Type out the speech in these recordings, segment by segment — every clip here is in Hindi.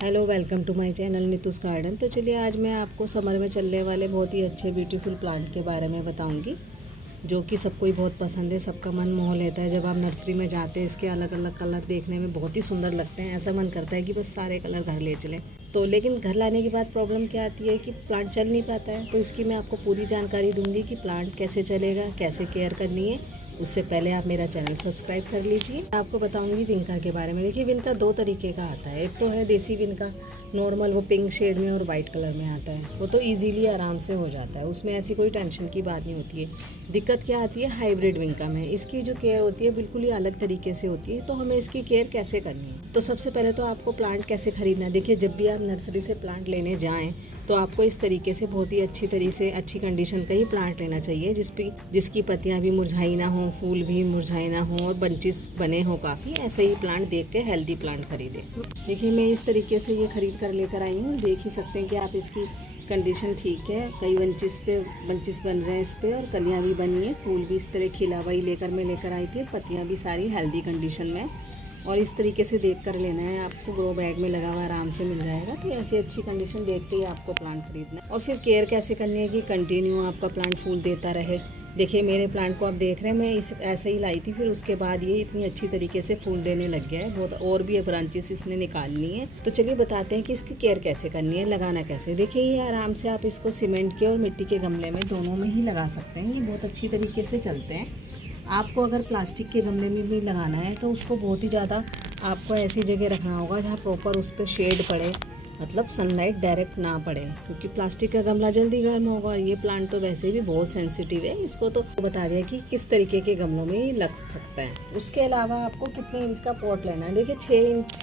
Hello, welcome to my channel Neetu's garden. तो चलिए आज मैं आपको समर में चलने वाले बहुत ही अच्छे ब्यूटीफुल प्लांट के बारे में बताऊंगी, जो कि सबको ही बहुत पसंद है। सबका मन मोह लेता है जब आप नर्सरी में जाते हैं। इसके अलग अलग कलर देखने में बहुत ही सुंदर लगते हैं। ऐसा मन करता है कि बस सारे कलर घर ले चलें। तो लेकिन घर लाने के बाद प्रॉब्लम क्या आती है कि प्लांट चल नहीं पाता है। तो इसकी मैं आपको पूरी जानकारी दूंगी कि प्लांट कैसे चलेगा, कैसे केयर करनी है। उससे पहले आप मेरा चैनल सब्सक्राइब कर लीजिए। आपको बताऊंगी विनका के बारे में। देखिए, विनका दो तरीके का आता है। एक तो है देसी विनका, नॉर्मल, वो पिंक शेड में और वाइट कलर में आता है। वो तो इजीली आराम से हो जाता है, उसमें ऐसी कोई टेंशन की बात नहीं होती है। दिक्कत क्या आती है हाइब्रिड विनका में। इसकी जो केयर होती है बिल्कुल ही अलग तरीके से होती है। तो हमें इसकी केयर कैसे करनी है, तो सबसे पहले तो आपको प्लांट कैसे खरीदना है। देखिए, जब भी आप नर्सरी से प्लांट लेने जाएँ तो आपको इस तरीके से बहुत ही अच्छी तरीके से अच्छी कंडीशन का ही प्लांट लेना चाहिए, जिसकी पत्तियां भी मुरझाई ना हो, फूल भी मुरझाए ना हो और बंचेस बने हो काफ़ी। ऐसे ही प्लांट देख के हेल्दी प्लांट खरीदें। देखिए, मैं इस तरीके से ये खरीद कर लेकर आई हूँ। देख ही सकते हैं कि आप इसकी कंडीशन ठीक है। कई बंचेस बन रहे हैं इस पर और कलियाँ भी बनी है। फूल भी इस तरह खिला हुआ ही मैं लेकर आई थी। पत्तियाँ भी सारी हेल्दी कंडीशन में। और इस तरीके से देख कर लेना है। आपको ग्रो बैग में लगा हुआ आराम से मिल जाएगा। तो ऐसी अच्छी कंडीशन देख के ही आपको प्लांट खरीदना है। और फिर केयर कैसे करनी है कि कंटिन्यू आपका प्लांट फूल देता रहे। देखिए, मेरे प्लांट को आप देख रहे हैं, मैं ऐसे ही लाई थी, फिर उसके बाद ये इतनी अच्छी तरीके से फूल देने लग गया है बहुत। और भी ब्रांचेस इसने निकालनी है। तो चलिए बताते हैं कि इसकी केयर कैसे करनी है, लगाना कैसे। देखिए, ये आराम से आप इसको सीमेंट के और मिट्टी के गमले में दोनों में ही लगा सकते हैं। ये बहुत अच्छी तरीके से चलते हैं। आपको अगर प्लास्टिक के गमले में भी लगाना है तो उसको बहुत ही ज़्यादा आपको ऐसी जगह रखना होगा जहाँ प्रॉपर उस पर शेड पड़े, मतलब सनलाइट डायरेक्ट ना पड़े, क्योंकि प्लास्टिक का गमला जल्दी गर्म होगा। और ये प्लांट तो वैसे भी बहुत सेंसिटिव है। इसको तो बता दिया कि किस तरीके के गमलों में ये लग सकता है। उसके अलावा आपको कितने इंच का पॉट लेना है। देखिए, 6 इंच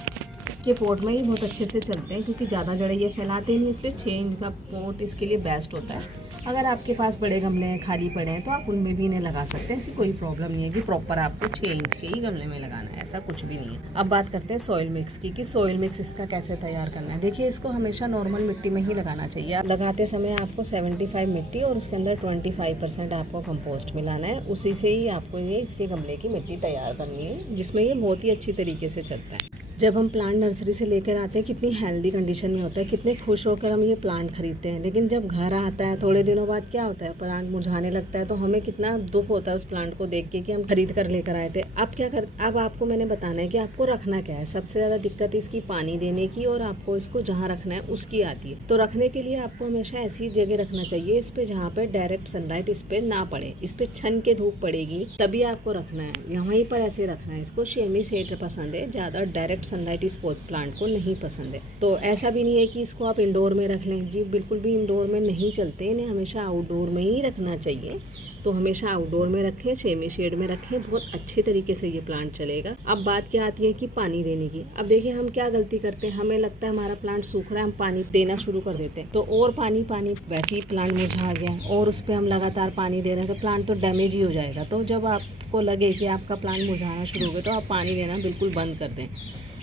के पॉट में ही बहुत अच्छे से चलते हैं, क्योंकि ज़्यादा जड़ें ये फैलाते नहीं, इसलिए 6 इंच का पॉट इसके लिए बेस्ट होता है। अगर आपके पास बड़े गमले हैं, खाली पड़े हैं, तो आप उनमें भी इन्हें लगा सकते हैं। ऐसी कोई प्रॉब्लम नहीं है कि प्रॉपर आपको 6 इंच के ही गमले में लगाना है, ऐसा कुछ भी नहीं है। अब बात करते हैं सॉइल मिक्स की, कि सॉइल मिक्स इसका कैसे तैयार करना है। देखिए, इसको हमेशा नॉर्मल मिट्टी में ही लगाना चाहिए। लगाते समय आपको 75 मिट्टी और उसके अंदर 25% आपको कंपोस्ट मिलाना है। उसी से ही आपको ये इसके गमले की मिट्टी तैयार करनी है, जिसमें ये बहुत ही अच्छी तरीके से चलता है। जब हम प्लांट नर्सरी से लेकर आते हैं, कितनी हेल्दी कंडीशन में होता है, कितने खुश होकर हम ये प्लांट खरीदते हैं। लेकिन जब घर आता है थोड़े दिनों बाद क्या होता है, प्लांट मुरझाने लगता है। तो हमें कितना दुख होता है उस प्लांट को देख के कि हम खरीद कर लेकर आए थे। अब आपको मैंने बताना है कि आपको रखना क्या है। सबसे ज़्यादा दिक्कत इसकी पानी देने की और आपको इसको जहाँ रखना है उसकी आती है। तो रखने के लिए आपको हमेशा ऐसी जगह रखना चाहिए इस पर जहाँ पर डायरेक्ट सनलाइट इस पर ना पड़े। इस पर छन के धूप पड़ेगी तभी आपको रखना है। यहाँ पर ऐसे रखना है। इसको सेमी शेड पसंद है, ज़्यादा डायरेक्ट सनलाइट इस प्लांट को नहीं पसंद है। तो ऐसा भी नहीं है कि इसको आप इंडोर में रख लें। जी बिल्कुल भी इंडोर में नहीं चलते, इन्हें हमेशा आउटडोर में ही रखना चाहिए। तो हमेशा आउटडोर में रखें, सेमी शेड में रखें, बहुत अच्छे तरीके से ये प्लांट चलेगा। अब बात क्या आती है कि पानी देने की। अब देखिए, हम क्या गलती करते हैं, हमें लगता है हमारा प्लांट सूख रहा है, हम पानी देना शुरू कर देते हैं। तो और पानी वैसे ही प्लांट मुरझा गया और उस पर हम लगातार पानी दे रहे हैं तो प्लांट तो डैमेज ही हो जाएगा। तो जब आपको लगे कि आपका प्लांट मुरझाना शुरू हो गया तो आप पानी देना बिल्कुल बंद कर दें।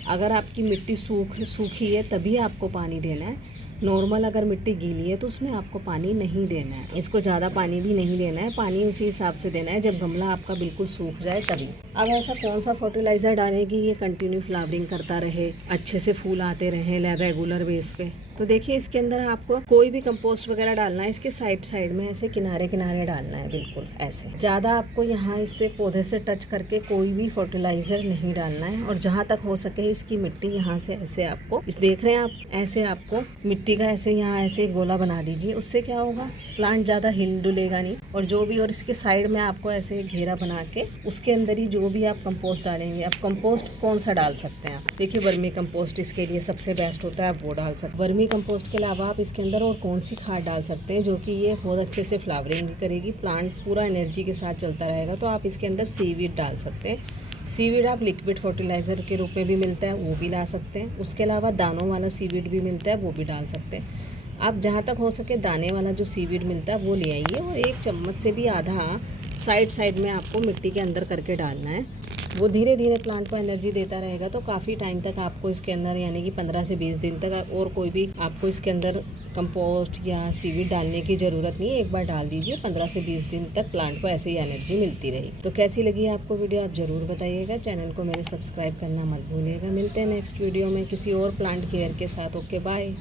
अगर आपकी मिट्टी सूखी है तभी आपको पानी देना है। नॉर्मल अगर मिट्टी गीली है तो उसमें आपको पानी नहीं देना है। इसको ज़्यादा पानी भी नहीं देना है। पानी उसी हिसाब से देना है जब गमला आपका बिल्कुल सूख जाए तभी। अब ऐसा कौन सा फर्टिलाइज़र डालें कि ये कंटिन्यू फ्लावरिंग करता रहे, अच्छे से फूल आते रहे रेगुलर बेस पे। तो देखिए, इसके अंदर आपको कोई भी कंपोस्ट वगैरह डालना है, इसके साइड में ऐसे किनारे डालना है, बिल्कुल ऐसे। ज़्यादा आपको यहाँ इससे पौधे से टच करके कोई भी फर्टिलाइज़र नहीं डालना है। और जहाँ तक हो सके इसकी मिट्टी यहाँ से ऐसे आपको देख रहे हैं आप, ऐसे आपको मिट्टी का ऐसे यहाँ ऐसे गोला बना दीजिए। उससे क्या होगा, प्लांट ज़्यादा हिल डुलेगा नहीं। और जो भी, और इसके साइड में आपको ऐसे घेरा बना के उसके अंदर ही जो भी आप कंपोस्ट डालेंगे। अब कंपोस्ट कौन सा डाल सकते हैं आप। देखिए, वर्मी कंपोस्ट इसके लिए सबसे बेस्ट होता है, आप वो डाल सकते हैं। वर्मी कंपोस्ट के अलावा आप इसके अंदर और कौन सी खाद डाल सकते हैं जो कि ये बहुत अच्छे से फ्लावरिंग भी करेगी, प्लांट पूरा एनर्जी के साथ चलता रहेगा। तो आप इसके अंदर सीवीड डाल सकते हैं। सीवीड आप लिक्विड फर्टिलाइज़र के रूप में भी मिलता है, वो भी ला सकते हैं। उसके अलावा दानों वाला सीवीड भी मिलता है, वो भी डाल सकते हैं। आप जहाँ तक हो सके दाने वाला जो सीवीड मिलता है वो ले आइए और 1 चम्मच से भी आधा साइड साइड में आपको मिट्टी के अंदर करके डालना है। वो धीरे धीरे प्लांट को एनर्जी देता रहेगा तो काफ़ी टाइम तक आपको इसके अंदर यानी कि 15 से 20 दिन तक और कोई भी आपको इसके अंदर कंपोस्ट या सीवीड डालने की ज़रूरत नहीं है। एक बार डाल दीजिए, 15 से 20 दिन तक प्लांट को ऐसे ही एनर्जी मिलती रहेगी। तो कैसी लगी आपको वीडियो आप ज़रूर बताइएगा। चैनल को मेरे सब्सक्राइब करना मत भूलिएगा। मिलते हैं नेक्स्ट वीडियो में किसी और प्लांट केयर के साथ। Okay bye.